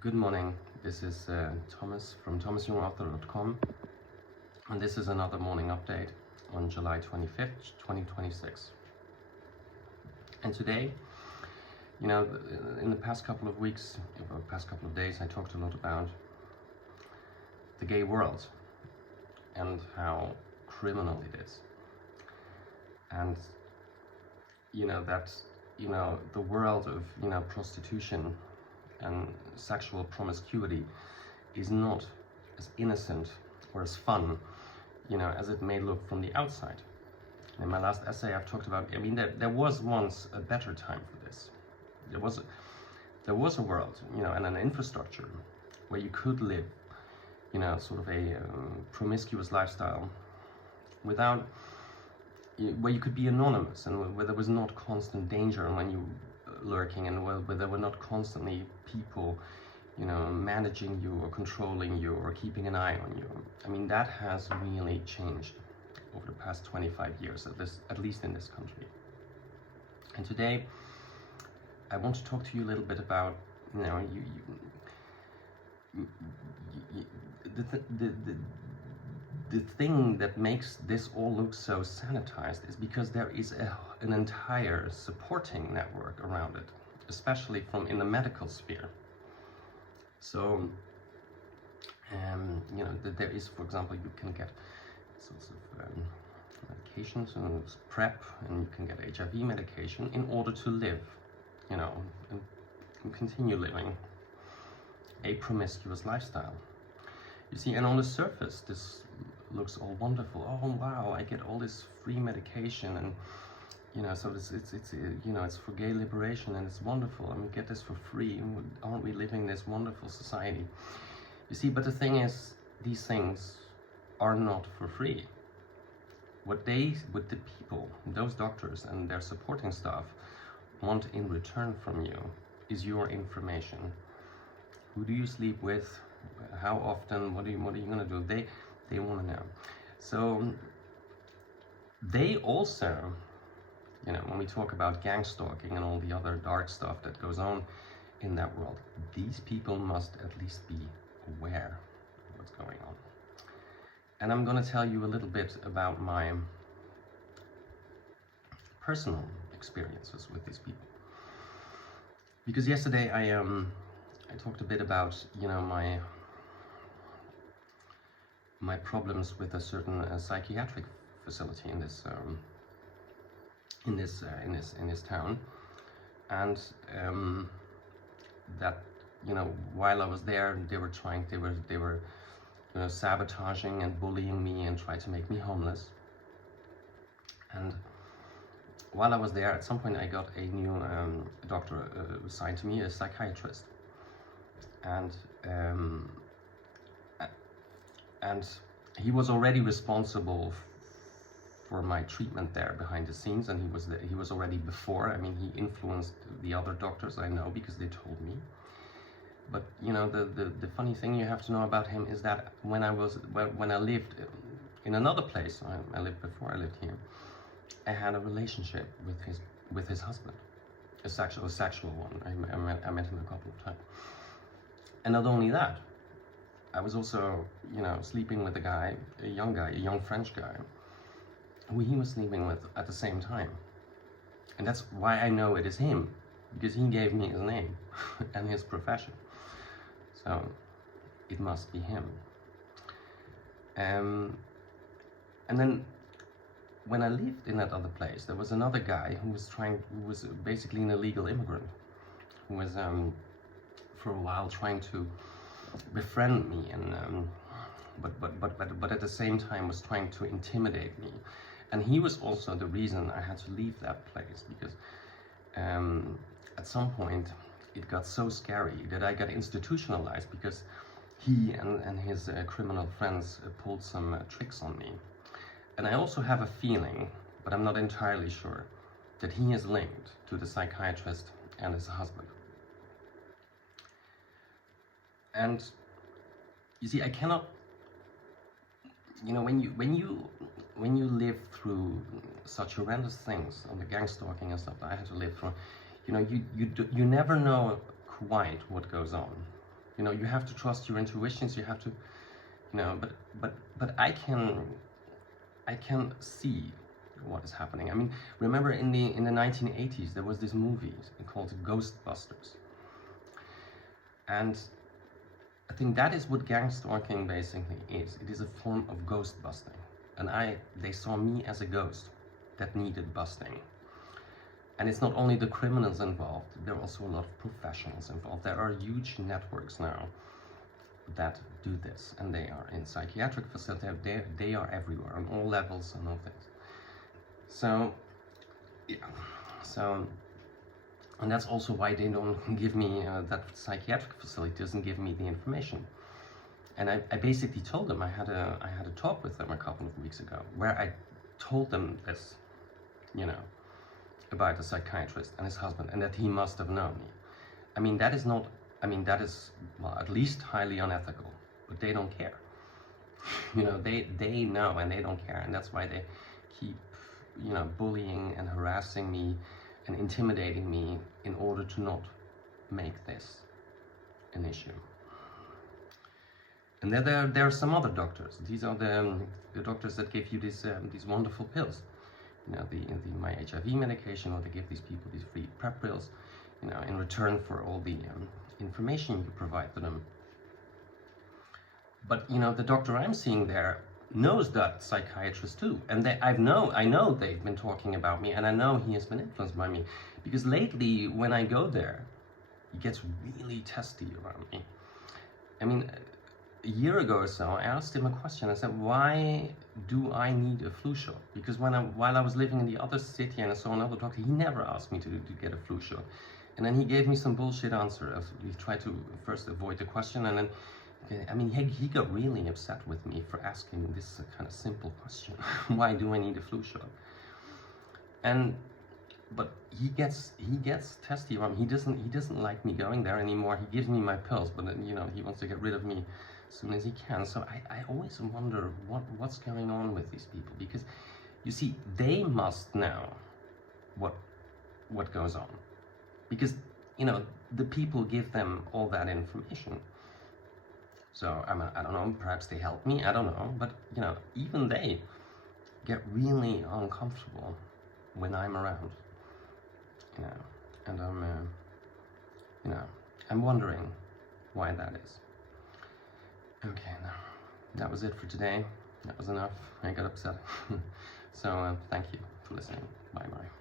Good morning, this is Thomas from thomasyoungauthor.com, and this is another morning update on July 25th, 2026. And today, in the past couple of weeks, or past couple of days, I talked a lot about the gay world and how criminal it is. And the world of prostitution and sexual promiscuity is not as innocent or as fun, as it may look from the outside. In my last essay, I've talked about, there was once a better time for this. There was a world, and an infrastructure where you could live, sort of a promiscuous lifestyle without, where you could be anonymous and where there was not constant danger when you lurking, and where there were not constantly people managing you or controlling you or keeping an eye on you. That has really changed over the past 25 years, at least in this country. And today I want to talk to you a little bit about the thing that makes this all look so sanitized is because there is an entire supporting network around it, especially in the medical sphere. So, there is, for example, you can get sorts of medications and PrEP, and you can get HIV medication in order to live, and continue living a promiscuous lifestyle. You see, and on the surface, this looks all wonderful. Oh wow, I get all this free medication, and so it's for gay liberation, and it's wonderful. Get this for free. Aren't we living this wonderful society? You see, but the thing is, these things are not for free. What the people, those doctors and their supporting staff, want in return from you is your information. Who do you sleep with? How often? What are you going to do? They want to know. So they also, when we talk about gang stalking and all the other dark stuff that goes on in that world, these people must at least be aware of what's going on. And I'm going to tell you a little bit about my personal experiences with these people. Because yesterday I talked a bit about my problems with a certain psychiatric facility in this town, and that while I was there, they were sabotaging and bullying me and trying to make me homeless. And while I was there, at some point I got a new doctor assigned to me, a psychiatrist, and he was already responsible for my treatment there behind the scenes, and he was already before. He influenced the other doctors, I know, because they told me. But the funny thing you have to know about him is that when I lived in another place, I lived before I lived here, I had a relationship with his husband, a sexual one. I met him a couple of times. And not only that, I was also, sleeping with a young French guy, who he was sleeping with at the same time. And that's why I know it is him, because he gave me his name and his profession. So it must be him. And then when I lived in that other place, there was another guy who was basically an illegal immigrant, who was for a while trying to befriend me, and but at the same time was trying to intimidate me. And he was also the reason I had to leave that place, because at some point it got so scary that I got institutionalized, because he and his criminal friends pulled some tricks on me. And I also have a feeling, but I'm not entirely sure, that he is linked to the psychiatrist and his husband. And you see, I cannot, when you live through such horrendous things, on the gang stalking and stuff that I had to live through, you never know quite what goes on. You know, you have to trust your intuitions. You have to, you know, but I can see what is happening. I mean, remember in the 1980s there was this movie called Ghostbusters, and I think that is what gang stalking basically is. It is a form of ghost busting, and they saw me as a ghost that needed busting. And it's not only the criminals involved, there are also a lot of professionals involved. There are huge networks now that do this, and they are in psychiatric facilities. They are everywhere on all levels and all things. So yeah, so, and that's also why they don't give me that psychiatric facility doesn't give me the information. And I basically told them, I had a talk with them a couple of weeks ago where I told them this, you know, about the psychiatrist and his husband, and that he must have known me. I mean, that is not, I mean, that is, well, at least highly unethical, but they don't care. You know, they know and they don't care, and that's why they keep, you know, bullying and harassing me and intimidating me in order to not make this an issue. And then there are some other doctors. These are the doctors that give you these wonderful pills. You know, my HIV medication, or they give these people these free PrEP pills, you know, in return for all the information you provide to them. But you know, the doctor I'm seeing there knows that psychiatrist too, and I know they've been talking about me, and I know he has been influenced by me, because lately when I go there, he gets really testy around me. I mean, a year ago or so, I asked him a question. I said, why do I need a flu shot? Because while I was living in the other city and I saw another doctor, he never asked me to get a flu shot. And then he gave me some bullshit answer. He tried to first avoid the question, and then, I mean, he got really upset with me for asking this kind of simple question. Why do I need a flu shot? But he gets testy around me. He doesn't like me going there anymore. He gives me my pills, but then, you know, he wants to get rid of me as soon as he can. So I always wonder what's going on with these people, because you see, they must know what goes on, because, you know, the people give them all that information. So I don't know, perhaps they help me, I don't know, but you know, even they get really uncomfortable when I'm around, you know, and you know, I'm wondering why that is. Okay, now that was it for today. That was enough. I got upset. So thank you for listening. Bye bye.